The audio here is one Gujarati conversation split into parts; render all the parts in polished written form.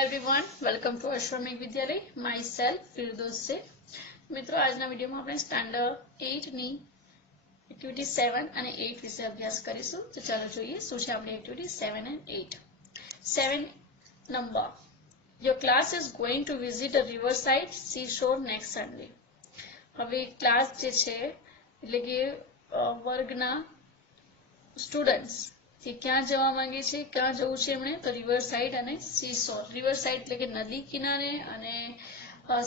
everyone, welcome to Ashramik Vidyalay. Myself Firdaus છે. મિત્રો આજના વિડિયોમાં આપણે સ્ટાન્ડર્ડ 8 ની એક્ટિવિટી 7 અને 8 વિશે અભ્યાસ કરીશું. તો ચાલો જોઈએ શું છે આપણી activity 7 and 8. 7 number. Your class is going to visit a riverside seashore next Sunday. હવે ક્લાસ જે છે એટલે કે વર્ગના સ્ટુડન્ટ્સ કે ક્યાં જવા માંગે છે, ક્યાં જવું છે એમણે, તો રિવર સાઇડ અને સીશોર. રિવર સાઇડ એટલે કે નદી કિનારે અને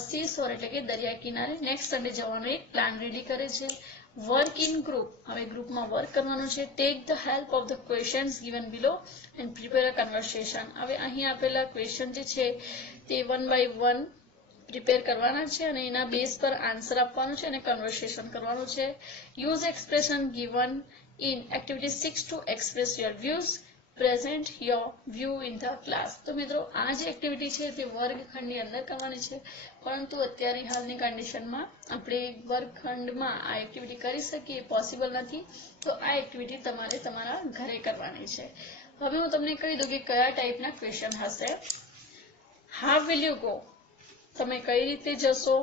સીશોર એટલે કે દરિયા કિનારે નેક્સ્ટ સન્ડે જવાનો એક પ્લાન રેડી કરે છે. વર્ક ઇન ગ્રુપ, હવે ગ્રુપમાં વર્ક કરવાનું છે. Take the help of the questions given below and prepare a conversation. હવે અહીં આપેલા ક્વેશ્ચન જે છે તે 1 by 1 પ્રિપેર કરવાના છે અને એના બેઝ પર આન્સર આપવાનું છે અને કન્વર્સેશન કરવાનું છે. Use expression given in activity 6 to express your views. Present your view in the class. તો મિત્રો આ જે એક્ટિવિટી છે તે વર્ગખંડની અંદર કરવાની છે, પરંતુ અત્યારે હાલની કન્ડિશનમાં આપણે વર્ગખંડમાં આ એક્ટિવિટી કરી શકીએ પોસિબલ નથી. તો આ એક્ટિવિટી તમારે તમારા ઘરે કરવાની છે. હવે હું તમને કહી દઉં કે કયા ટાઈપના ક્વેશ્ચન હશે. how will you go, તમે કઈ રીતે જશો.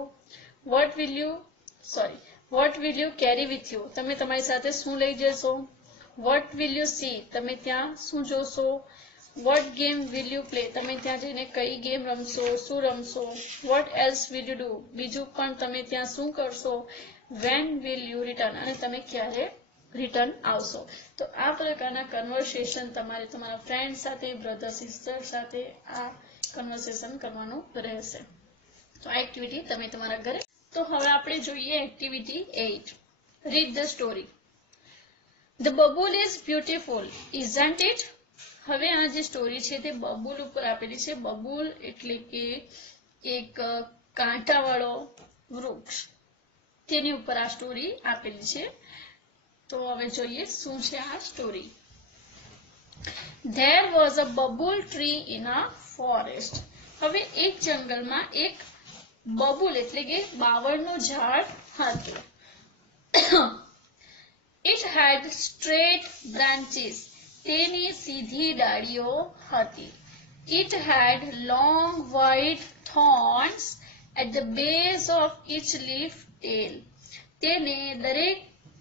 what will you carry with you, તમે તમારી સાથે શું લઈ જશો. what will you see, તમે ત્યાં શું જોશો. what game will you play, તમે ત્યાં જઈને કઈ ગેમ રમશો, શું રમશો. what else will you do, બીજું પણ તમે ત્યાં શું કરશો. when will you return, અને તમે ક્યારે રિટર્ન આવશો. તો આ પ્રકારના કન્વર્સેશન તમારે તમારા ફ્રેન્ડ સાથે, બ્રધર સિસ્ટર સાથે આ કન્વર્સેશન કરવાનું રહેશે. તો આ એક્ટિવિટી તમે તમારા ઘરે. તો હવે આપણે જોઈએ activity 8. Read the story. The babul is beautiful isn't it. હવે આ જે સ્ટોરી છે તે બબુલ ઉપર આપેલી છે. બબુલ એટલે કે એક કાંટાવાળો વૃક્ષ, તેની ઉપર આ સ્ટોરી આપેલી છે. તો હવે જોઈએ શું છે આ story. There was a bubble tree in a forest. હવે એક જંગલમાં એક બબુલ એટલે કે બાવળનું ઝાડ હતું. It had straight branches. તેની સીધી ડાળીઓ હતી. It had long white thorns at the base of each leaf tail. તેને દરેક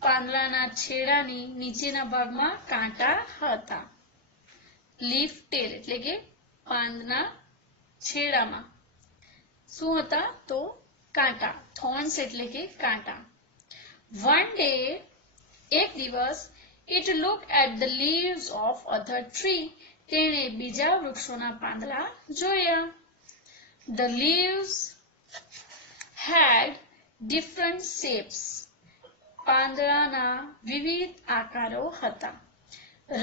પાંદડાના છેડાની નીચેના ભાગમાં કાંટા હતા. લીફ ટેલ એટલે કે પાંદના છેડામાં શું હતા તો કાંટા. થોર્ન્સ એટલે કે કાંટા. One day, એક દિવસ, it looked at the leaves of other tree. તેણે બીજા વૃક્ષોના પાંદડા જોયા. The leaves had different shapes. પાંદડાના વિવિધ આકારો હતા.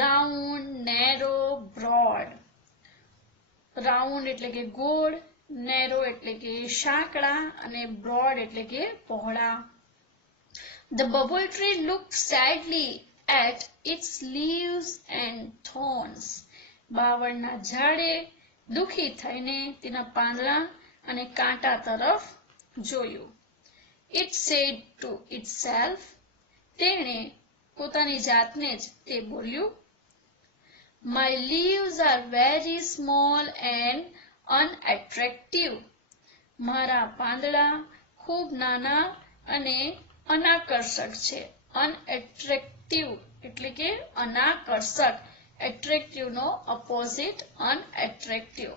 Round, narrow, broad. રાઉન્ડ એટલે કે ગોળ, નેરો એટલે કે સાંકડા અને બ્રોડ એટલે કે પહોળા. The bubble tree looked sadly at its leaves and thorns. બાવળના ઝાડે દુખી થઈને તેના પાંદડા અને કાંટા તરફ જોયું. It said to itself. તેણે પોતાની જાતને જ તે બોલ્યું. My leaves are very small and unattractive. મારા પાંદડા ખૂબ નાના અને અનાકર્ષક છે. Unattractive એટલે કે અનાકર્ષક. Attractive no opposite unattractive.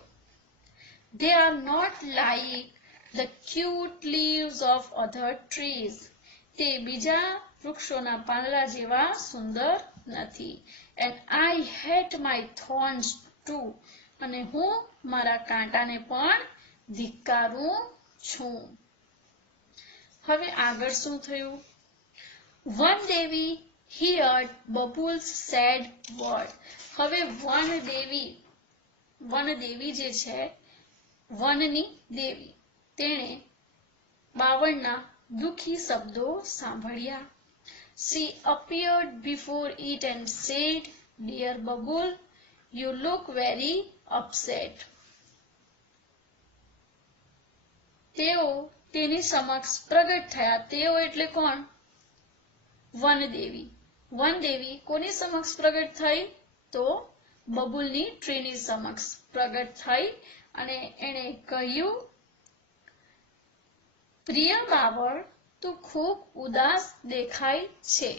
They are not like the cute leaves of other trees. તે બીજા વૃક્ષોના પાંદડા જેવા સુંદર નથી. And I hate my thorns too. અને હું મારા કાંટાને પણ ધિક્કારું છું. હવે આગળ શું થયું. One day we heard Babul's sad word. હવે વનદેવી જે છે, વનની દેવી, તેણે બાવળના દુખી શબ્દો સાંભળ્યા. She appeared before it and said, Dear Babul, you look very upset. તેઓ તેની સમક્ષ પ્રગટ થયા. તેઓ એટલે કોણ? વનદેવી. વનદેવી કોની સમક્ષ પ્રગટ થઈ તો બબુલની ટ્રીની સમક્ષ પ્રગટ થઈ અને એણે કહ્યું, પ્રિય બાવળ, તું ખૂબ ઉદાસ દેખાય છે.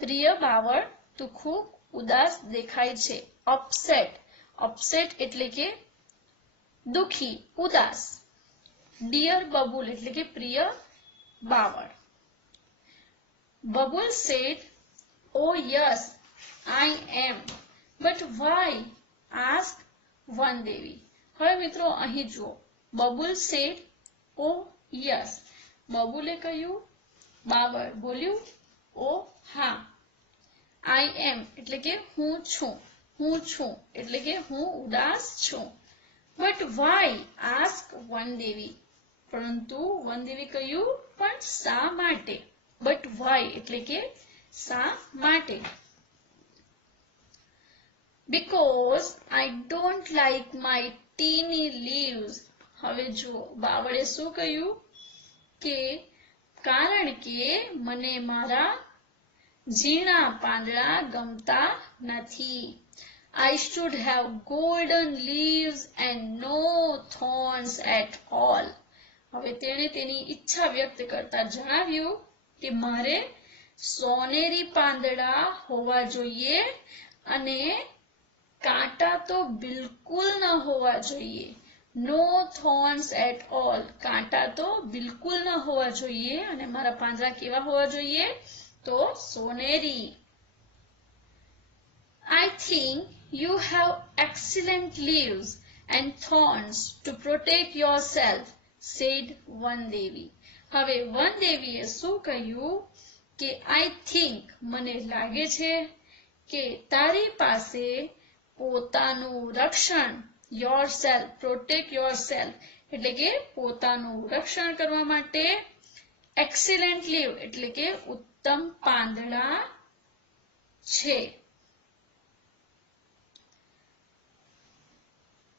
પ્રિય બાવળ, તું ખૂબ ઉદાસ દેખાય છે. અપસેટ, અપસેટ એટલે કે દુખી, ઉદાસ. ડિયર બબુલ એટલે કે પ્રિય બાવળ. Babul said, oh yes, I am. But why? asked વનદેવી. હવે મિત્રો અહીં જુઓ. Babul said, oh yes. બબુલે કહ્યું, બાવળ બોલ્યું, ઓ હા. I am એટલે કે હું છું. હું છું એટલે કે હું ઉદાસ છું. But why? asked વનદેવી. પરંતુ વનદેવી કહ્યું, પણ શા માટે? But why એટલે કે શા માટે? Because I don't like my teeny leaves. હવે જુઓ, બાવળે શું કહ્યું કે કારણ કે મને મારા ઝીણા પાંદડા ગમતા નથી. I should have golden leaves and no thorns at all. હવે તેણે તેની ઈચ્છા વ્યક્ત કરતા જણાવ્યું કે મારે સોનેરી પાંદડા હોવા જોઈએ અને કાંટા તો બિલકુલ ન હોવા જોઈએ. No thorns at all. કાંટા તો બિલકુલ ન હોવા જોઈએ અને મારા પાંદડા કેવા હોવા જોઈએ? તો સોનેરી. I think you have excellent leaves and thorns to protect yourself, said વનદેવી. હવે વનદેવીએ શું કહ્યું કે I think મને લાગે છે કે તારી પાસે પોતાનું રક્ષણ, yourself, protect yourself એટલે કે પોતાનું રક્ષણ કરવા માટે excellent leaf એટલે કે ઉત્તમ પાંદડા છે.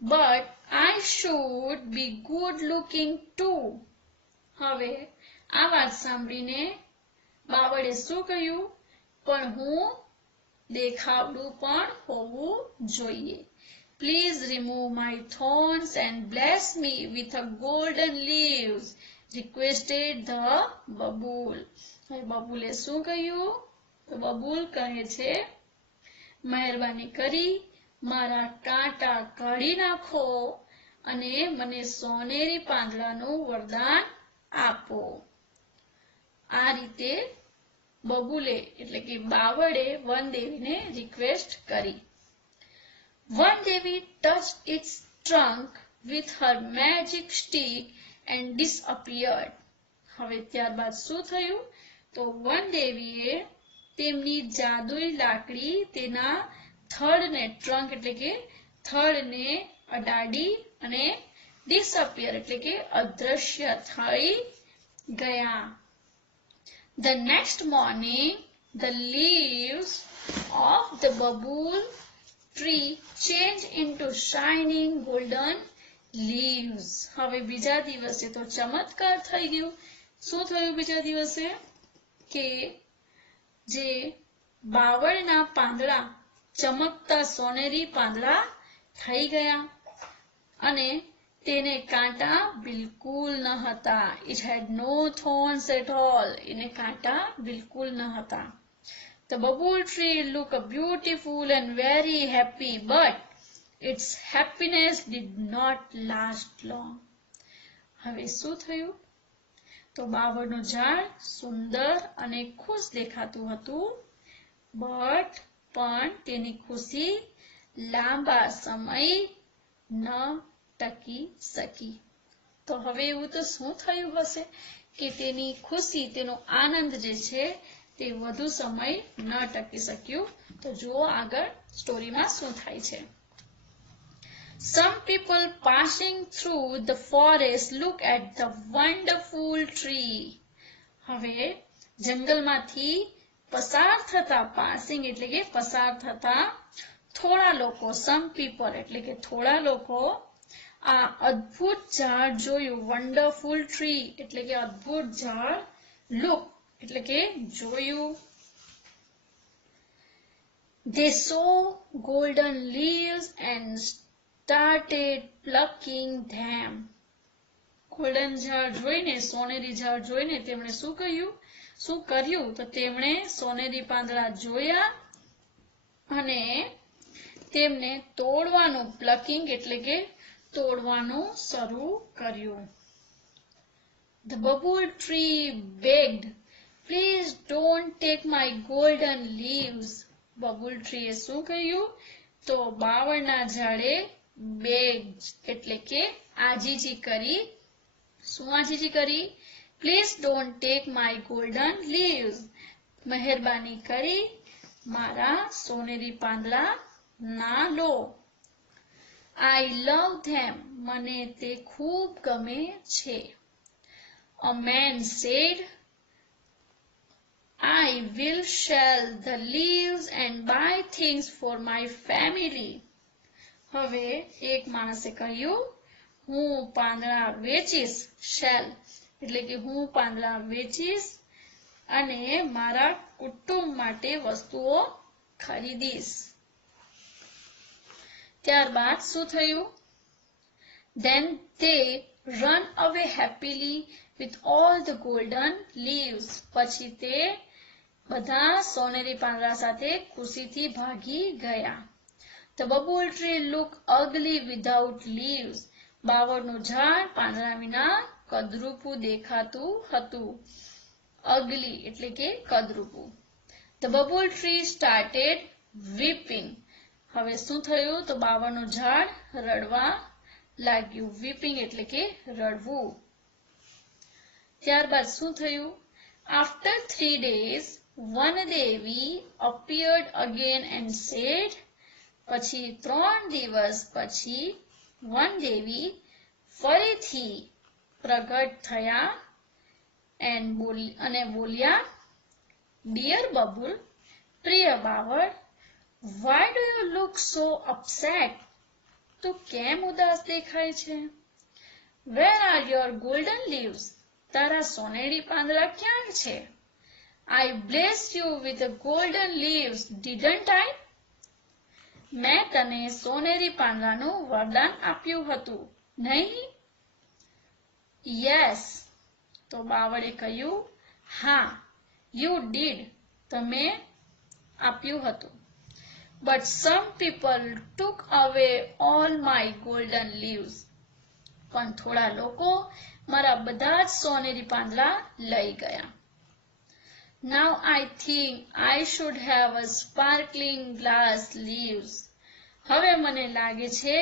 But I should be good looking too. હવે આ વાત સાંભળીને બાવળે શું કહ્યું? પણ હું દેખાવડું પણ હોવું જોઈએ. Please remove my thorns and bless me with a golden leaves, requested the bubble. હવે બબુલે શું કહ્યું? તો બબુલ કહે છે, મહેરબાની કરી મારા કાંટા કાઢી નાખો અને મને સોનેરી પાંદડાનું વરદાન આપો. આ રીતે બબુલે એટલે કે બાવળે વનદેવીને રિક્વેસ્ટ કરી. વનદેવી touched its trunk with her magic stick and disappeared. હવે ત્યારબાદ શું થયું? તો વનદેવીએ તેમની જાદુઈ લાકડી તેના થડને, ટ્રંક એટલે કે થડને અડાડી અને disappear એટલે કે અદ્રશ્ય થઈ ગયા. The next morning, the leaves of the bubble tree changed into shining golden leaves. હવે બીજા દિવસે તો ચમત્કાર થઈ ગયું. શું થયું બીજા દિવસે? કે જે બાવળના પાંદડા ચમકતા સોનેરી પાંદડા થઈ ગયા અને તેને કાંટા બિલકુલ ન હતા. It had no thorns at all. એને કાંટા બિલકુલ ન હતા. The bubble tree looked beautiful and very happy, but its happiness did not last long. હવે શું થયું? તો બાવળનું ઝાડ સુંદર અને ખુશ દેખાતું હતું, પણ તેની ખુશી લાંબા સમય ન ટકી શકી. તો હવે એવું તો શું થયું હશે કે તેની ખુશી, તેનો આનંદ જે છે તે વધુ સમય ન ટકી શક્યું. તો જુઓ આગળ સ્ટોરીમાં શું થાય છે. Some people passing through the forest look at the wonderful tree. હવે જંગલમાંથી પસાર થતા, પાસિંગ એટલે કે પસાર થતા થોડા લોકો, some people એટલે કે થોડા લોકો આ અદ્ભુત ઝાડ જોયું. વન્ડરફુલ ટ્રી એટલે કે અદ્ભુત ઝાડ. લુક એટલે કે જોયું. They saw golden leaves and started plucking them. Golden ઝાડ જોઈને, સોનેરી ઝાડ જોઈને તેમણે શું કર્યું? તો તેમણે સોનેરી પાંદડા જોયા અને તેમને તોડવાનું, પ્લકિંગ એટલે કે તોડવાનું શરૂ કર્યું. The bubble tree begged, "Please don't take my golden leaves." Babul ટ્રીએ શું કહ્યું? તો બાવળના ઝાડે બેગ્ડ એટલે કે આજીજી કરી. શું આજીજી કરી? "Please don't take my golden leaves." મહેરબાની કરી મારા સોનેરી પાંદડા ના લો. I love them. મને તે ખૂબ ગમે છે. A man said, "I will sell the leaves and buy things for my family." હવે એક માણસે કહ્યું, હું પાંદડા વેચીશ. શેલ એટલે કે હું પાંદડા વેચીશ અને મારા કુટુંબ માટે વસ્તુઓ ખરીદીશ. ત્યારબાદ શું થયું? Then they run away happily with all the golden leaves. પછી તે બધા સોનેરી પાંદડા સાથે ખુશીથી ભાગી ગયા. The bubble tree looked ugly without leaves. બાવળનું ઝાડ પાંદડા વિના કદરૂપું દેખાતું હતું. Ugly એટલે કે કદરૂપું. The bubble tree started weeping. હવે શું થયું? તો બાવળનું ઝાડ રડવા લાગ્યું. વીપિંગ એટલે કે રડવું. ત્યારબાદ શું થયું? After 3 days, one Devi appeared again and said, પછી 3 દિવસ પછી one Devi ફરીથી પ્રગટ થયા અને બોલ્યા, "Dear Bubble, પ્રિય બાવળ, why do you look so upset? તું કેમ ઉદાસ દેખાય છે? Where are your golden leaves? તારા સોનેરી પાંદડા ક્યાં છે? I blessed you with the golden leaves, didn't I? મેં તને સોનેરી પાંદડાનું વરદાન આપ્યું હતું, નહીં? Yes. તો બાવળે કહ્યું, હા, you did. તમે આપ્યું હતું. But some people took away all my golden leaves. પણ થોડા લોકો મારા બધા જ સોનેરી પાંદડા લઈ ગયા. Now I think I should have a sparkling glass leaves. હવે મને લાગે છે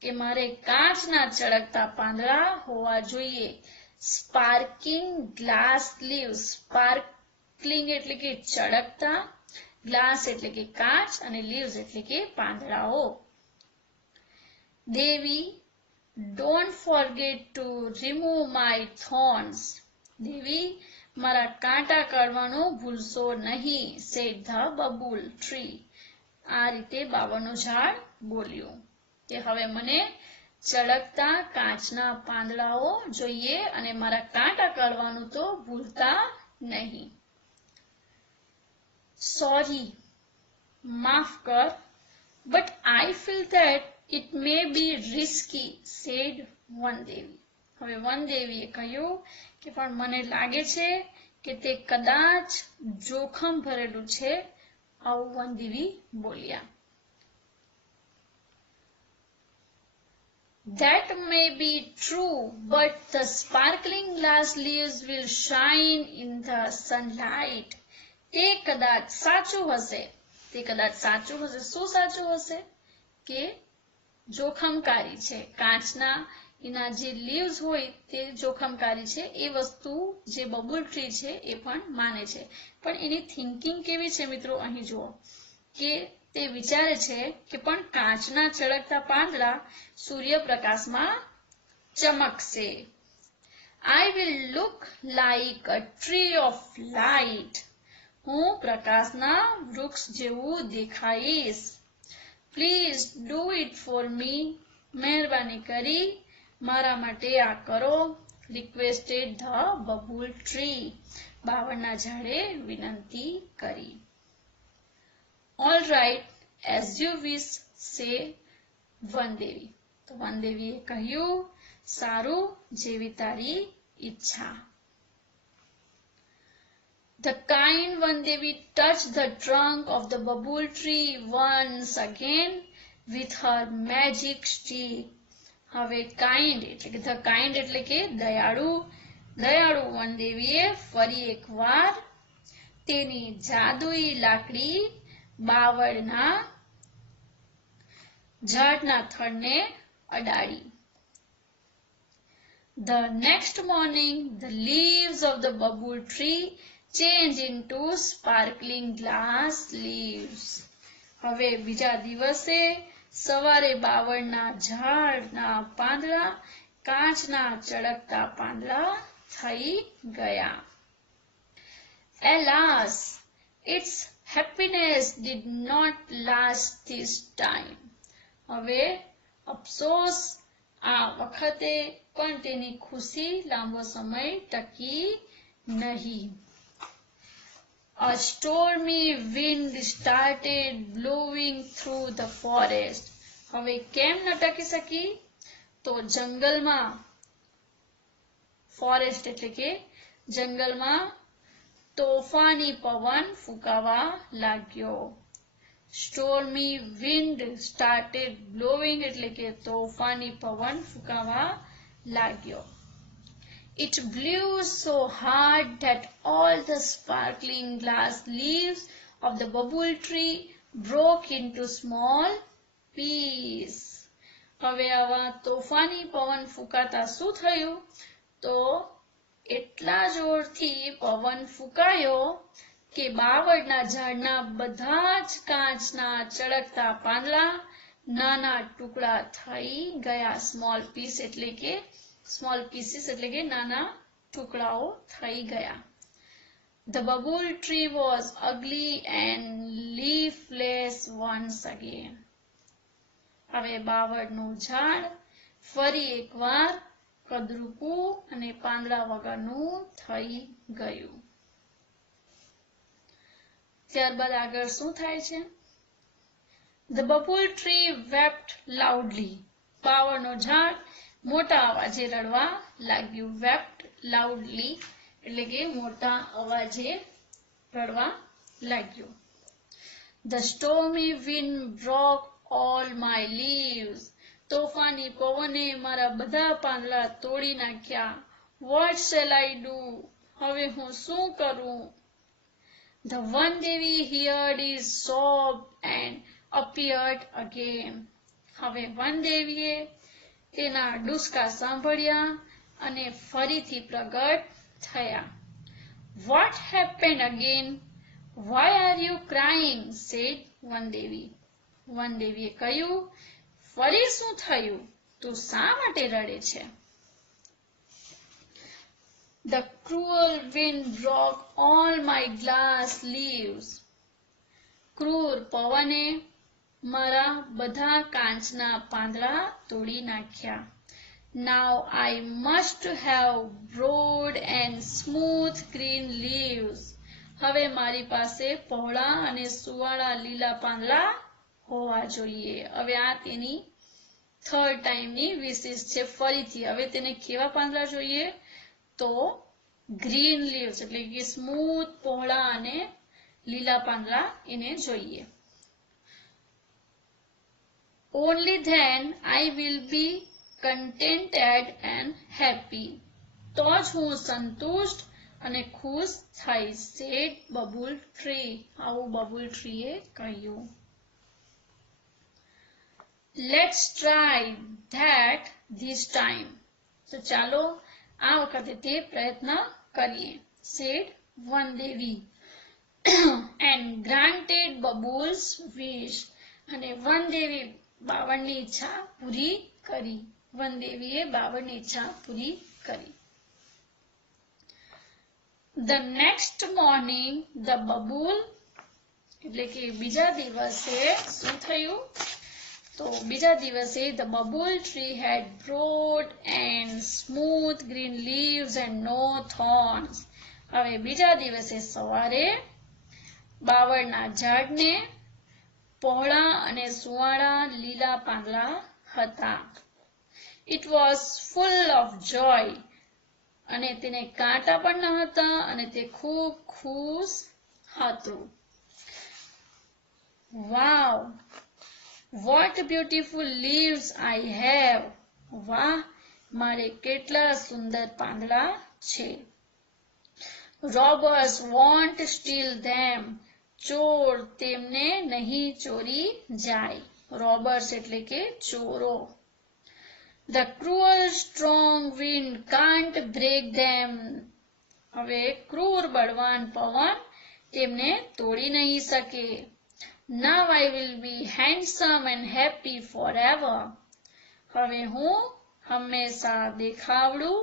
કે મારે કાચના ચળકતા પાંદડા હોવા જોઈએ. Sparkling glass leaves. Sparkling એટલે કે ચળકતા, ગ્લાસ એટલે કે કાચ અને લીવ્સ એટલે કે પાંદડાઓ. Devi, don't forget to remove my thorns. દેવી, મારા કાંટા કાઢવાનું ભૂલશો નહીં, said the bubble tree. આ રીતે બાવળનું ઝાડ બોલ્યું કે હવે મને ચળકતા કાચના પાંદડાઓ જોઈએ અને મારા કાંટા કાઢવાનું તો ભૂલતા નહીં. Sorry, માફ કર, but I feel that it may be risky, said one Devi. હવે one દેવીએ કહ્યું કે પણ મને લાગે છે કે તે કદાચ જોખમ ભરેલું છે. આવું one દેવી બોલ્યા. That may be true, but the sparkling glass leaves will shine in the sunlight. તે કદાચ સાચું હશે. શું સાચું હશે? કે જોખમકારી છે. કાચના એના જે લીવ્સ હોય તે જોખમકારી છે. એ વસ્તુ જે બબુલ ટ્રી છે એ પણ માને છે. પણ એની થિંકિંગ કેવી છે મિત્રો? અહીં જુઓ કે તે વિચારે છે કે પણ કાચના ચળકતા પાંદડા સૂર્યપ્રકાશમાં ચમકશે. I will look like a tree of light. હું પ્રકાશના વૃક્ષ જેવું દેખાઈશ. Please do it for me. મહેરબાની કરી મારા માટે આ કરો. Requested the bubble tree. બાવળના ઝાડે વિનંતી કરી. All right, as you wish, say one Devi. તો વનદેવીએ કહ્યું, સારું, જેવી તારી ઈચ્છા. The kind Vandevi touched the trunk of the babul tree once again with her magic stick. હવે કાઇન્ડ એટલે કે the kind એટલે કે દયાળુ વનદેવીએ ફરી એકવાર તેની જાદુઈ લાકડી બાવળના ઝાડના થડને અડાડી. The next morning the leaves of the babul tree change into sparkling glass leaves. હવે બીજા દિવસે સવારે બાવળના ઝાડના પાંદડા કાચના ચળકતા પાંદડા થઈ ગયા. Alas, its happiness did not last this time. હવે અફસોસ, આ વખતે પણ તેની ખુશી લાંબો સમય ટકી નહીં. A stormy wind started blowing through the forest. હવે કેમ ન ટકી શકી? તો જંગલમાં, ફોરેસ્ટ એટલે કે જંગલમાં તોફાની પવન ફૂંકાવા લાગ્યો. Stormy wind started blowing એટલે કે તોફાની પવન ફૂંકાવા લાગ્યો. It blew so hard that all the sparkling glass leaves of the babul tree broke into small pieces. હવે આવા તોફાની પવન ફૂંકાતા શું થયું? તો એટલા જોરથી પવન ફૂંકાયો કે બાવળના ઝાડના બધા જ કાચના ચળકતા પાંદડા નાના ટુકડા થઈ ગયા. સ્મોલ પીસીસ એટલે કે નાના ટુકડાઓ થઈ ગયા. The babul tree was ugly and leafless once again. હવે બાવળનું ઝાડ ફરી એકવાર કદરૂપું અને પાંદડા વગરનું થઈ ગયું. ત્યારબાદ આગળ શું થાય છે? The babul tree wept loudly. બાવળનું ઝાડ મોટા અવાજે રડવા લાગ્યું. wept loudly એટલે કે મોટા અવાજે રડવા લાગ્યું. The stormy wind broke all my leaves. તોફાની પવને મારા બધા પાંદડા તોડી નાખ્યા. What shall I do? હવે હું શું કરું? The Vandevi heard his sob and appeared again. હવે વનદેવીએ તેના ડૂસકા સાંભળ્યા અને ફરીથી પ્રગટ થયા. What happened again? Why are you crying? said Vandevi. વનદેવીએ કહ્યું, ફરી શું થયું? તું શા માટે રડે છે? The cruel wind broke all my glass leaves. ક્રૂર પવને મારા બધા કાચના પાંદડા તોડી નાખ્યા. Now I must have broad and smooth green leaves. હવે મારી પાસે પહોળા અને સુવાળા લીલા પાંદડા હોવા જોઈએ. હવે આ તેની થર્ડ ટાઈમની વિશેષ છે. ફરીથી હવે તેને કેવા પાંદડા જોઈએ? તો ગ્રીન લીવ્સ એટલે કે સ્મૂથ પહોળા અને લીલા પાંદડા એને જોઈએ. Only then I will be contented and happy. તો જ હું સંતુષ્ટ અને ખુશ થઈશ. said babul tree. આવું બબુલ ટ્રીએ કહ્યું. Let's try that this time. તો ચાલો આ વખતે તે પ્રયત્ન કરીએ. said Vandevi. and granted Babul's wish. અને વનદેવી બાવળની ઈચ્છા પૂરી કરી. વનદેવીએ બાવળની ઈચ્છા પૂરી કરી. The next morning the babul એટલે કે બીજા દિવસે શું થયું? તો બીજા દિવસે the babul tree had broad and smooth green leaves and no thorns. હવે બીજા દિવસે સવારે બાવળના ઝાડને પહોળા અને સુવાળા લીલા પાંદડા હતા. It was full of joy. અને તેને કાંટા પણ ન હતા અને તે ખૂબ ખુશ હતું. Wow! What beautiful leaves I have! વાહ, મારે કેટલા સુંદર પાંદડા છે. Robbers won't steal them. ચોર તેમને નહીં ચોરી જાય. Robbers એટલે કે ચોરો. The cruel strong wind can't break them. હવે ક્રૂર બળવાન પવન તેમને તોડી નહીં શકે. Now I will be handsome and happy forever. હવે હું હંમેશા દેખાવડું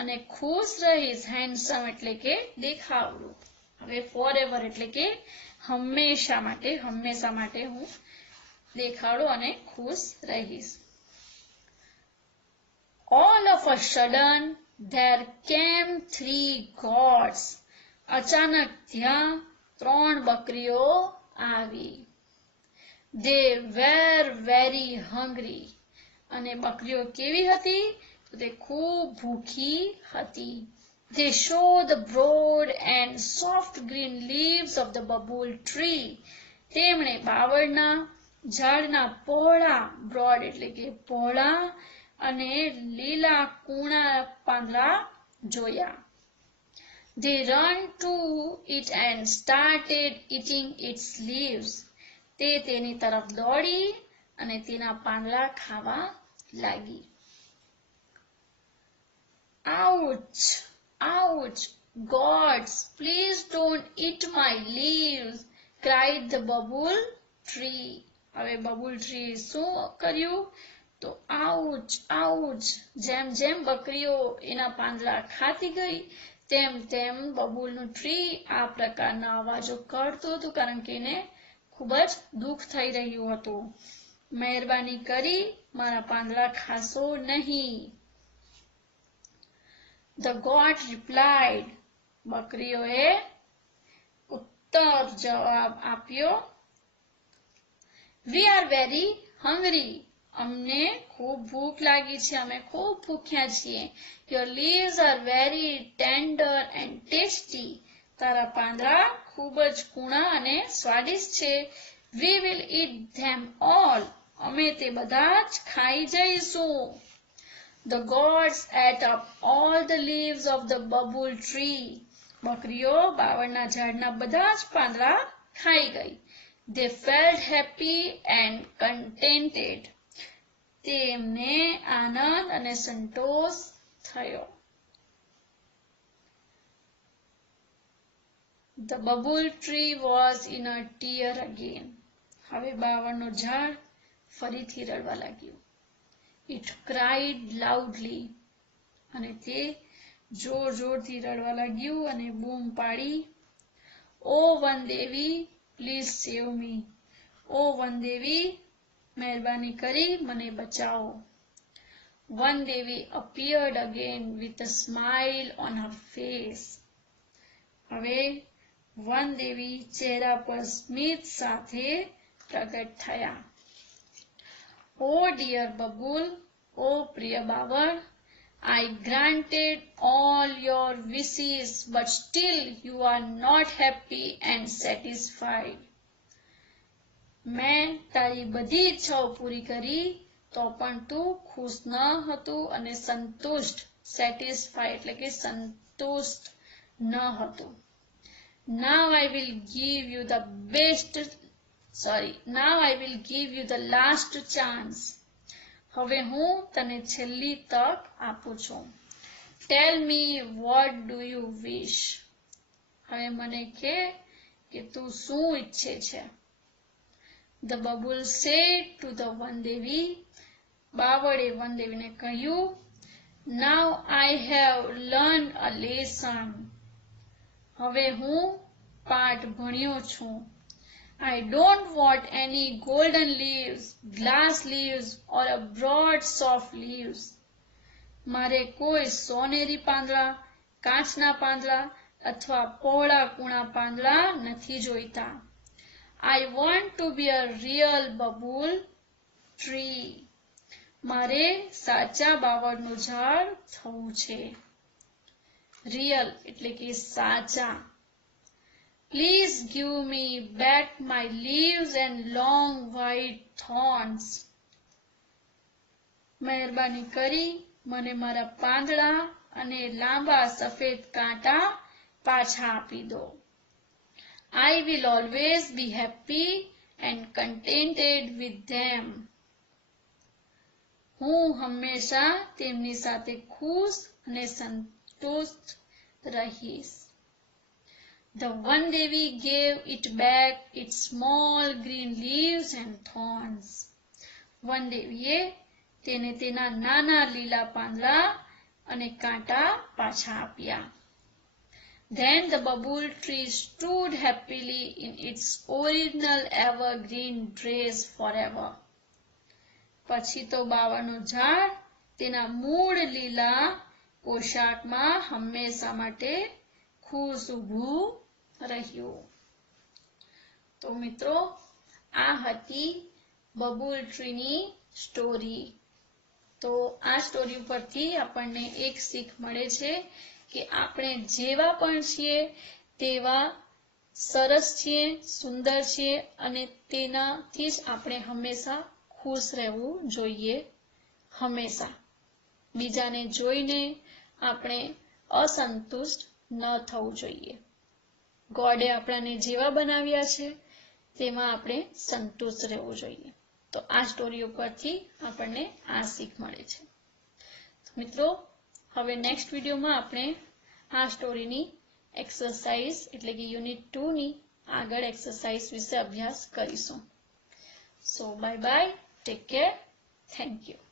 અને ખુશ રહીશ. હેન્ડસમ એટલે કે દેખાવડું. હવે forever એટલે કે હંમેશા માટે હું દેખાવડું અને ખુશ રહીશ. All of a sudden there came 3 goats. અચાનક ત્યાં 3 બકરીઓ આવી. They were very hungry. અને બકરીઓ કેવી હતી? તો તે ખૂબ ભૂખી હતી. They saw the broad and soft green leaves of the babul tree. તેમણે બાવળના ઝાડના પહોળા, broad એટલે કે પહોળા અને લીલા કૂણા પાંદડા જોયા. They ran to it and started eating its leaves. તે તેની તરફ દોડી અને તેના પાંદડા ખાવા લાગી. Ouch! Ouch! Gods, please don't eat my leaves, cried the bubble tree. હવે બબુલ ટ્રી શું કર્યું? તો ouch! Ouch! જેમ જેમ બકરીઓ એના પાંદડા ખાતી ગઈ તેમ તેમ બબુલનું ટ્રી આ પ્રકારના અવાજો કરતું હતું, કારણ કે એને ખૂબ જ દુઃખ થઈ રહ્યું હતું. મહેરબાની કરી મારા પાંદડા ખાશો નહીં. The goat replied. બકરીઓએ ઉત્તર જવાબ આપ્યો. We are very hungry. અમને ખૂબ ભૂખ લાગી છે, અમે ખૂબ ભૂખ્યા છીએ. Your leaves are very tender and tasty. તારા પાંદડા ખૂબ જ કૂણા અને સ્વાદિષ્ટ છે. We will eat them all. અમે તે બધા જ ખાઈ જઈશું. The goats ate up all the leaves of the babul tree. બકરીઓ બાવળના ઝાડના બધા જ પાંદડા ખાઈ ગઈ. They felt happy and contented. તેમને આનંદ અને સંતોષ થયો. The babul tree was in a tear again. હવે બાવળનો ઝાડ ફરીથી રડવા લાગ્યું. It cried loudly. અને તે જોર જોરથી રડવા લાગ્યું અને બૂમ પાડી. Oh Vandevi, please save me. Oh વનદેવી, મહેરબાની કરી મને બચાવો. વનદેવી appeared again with a smile on her face. હવે વનદેવી ચહેરા પર સ્મિત સાથે પ્રગટ થયા. Oh dear Babul, oh પ્રિય બાવળ, I granted all your wishes, but still you are not happy and satisfied. મેં તારી બધી ઈચ્છાઓ પૂરી કરી તો પણ તું ખુશ ન હતું અને સંતુષ્ટ, સેટિસ્ફાઈડ એટલે કે સંતુષ્ટ ન હતું. Now I will give you the last chance. હવે હું તને છેલ્લી તક આપું છું. Tell me, what do you wish? હવે મને કહે કે તું શું ઈચ્છે છે? The bubble said to the વનદેવી. બાવળે વનદેવીને કહ્યું, Now I have learned a lesson. હવે હું પાઠ ભણ્યો છું. I don't want any golden leaves, glass leaves or a broad soft leaves. મારે કોઈ સોનેરી પાંદડા, કાચના પાંદડા અથવા પહોળા કૂણા પાંદડા નથી જોઈતા. I want to be a real babul tree. મારે સાચા બાવળનું ઝાડ થવું છે. રિયલ એટલે કે સાચા. Please give me back my leaves and long white thorns. મહેરબાની કરી મને મારા પાંદડા અને લાંબા સફેદ કાંટા પાછા આપી દો. I will always be happy and contented with them. હું હંમેશા તેમની સાથે ખુશ અને સંતુષ્ટ રહીશ. The one day we gave it back its small green leaves and thorns. One day we તેને તેના નાના લીલા પાંદડા અને કાંટા પાછા આપ્યા. Then the bubble tree stood happily in its original evergreen dress forever. પછી તો બાવળનું ઝાડ તેના મૂળ લીલા પોશાકમાં હંમેશા માટે ખુશ ઊભું રહ્યું. તો મિત્રો, આ હતી બબુલ ટ્રીની સ્ટોરી. તો આ સ્ટોરી પરથી આપણને એક શીખ મળે છે કે આપણે જેવા પણ છીએ તેવા સરસ છીએ, સુંદર છીએ અને તેનાથી જ આપણે હંમેશા ખુશ રહેવું જોઈએ. હંમેશા બીજાને જોઈને આપણે અસંતુષ્ટ ન થવું જોઈએ. ગોડે આપણને જેવા બનાવ્યા છે તેમાં આપણે સંતુષ્ટ રહેવું જોઈએ. તો આ સ્ટોરી ઉપરથી આપણને આ શીખ મળે છે. મિત્રો, હવે નેક્સ્ટ વિડીયોમાં આપણે આ સ્ટોરીની એક્સરસાઇઝ એટલે કે યુનિટ 2 ની આગળ એક્સરસાઇઝ વિશે અભ્યાસ કરીશું. So bye bye, take care, thank you.